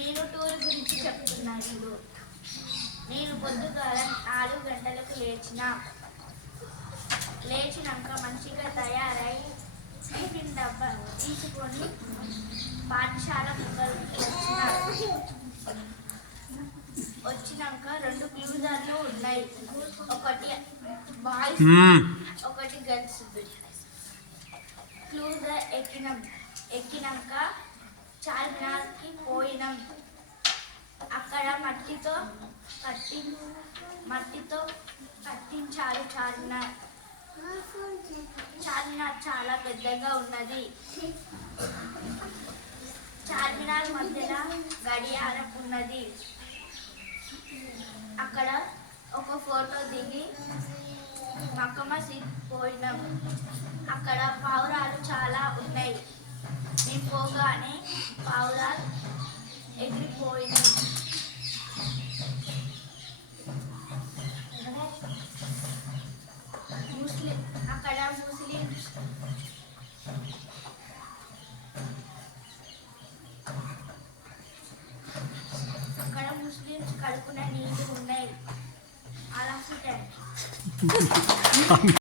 నేను టూర్ గురించి చెప్తున్నాను. నేను పొద్దుగాల 4 గంటలకు లేచినాక మంచిగా తయారై టిఫిన్ డబ్బా తీసుకొని పాఠశాల వచ్చినాక 2 క్లూజర్లు ఉన్నాయి. ఒకటి బాయ్స్ ఒకటి గర్ల్స్. క్లూజర్ ఎక్కినాక చార్మినార్కి పోయినాం. అక్కడ మట్టితో కట్టించారు చార్మినార్. చాలా పెద్దగా ఉన్నది. చార్మినార్ మధ్యలో గడియారం ఉన్నది. అక్కడ ఒక ఫోటో దిగి మక్కా మసీద్ పోయినాం. అక్కడ పావురాలు చాలా ఉన్నాయి. మేము పోగానే పావురాలు ఎగిరిపోయినాయి. అక్కడ ముస్లిమ్స్ కడుపున నీళ్ళు ఉన్నాయి. అలా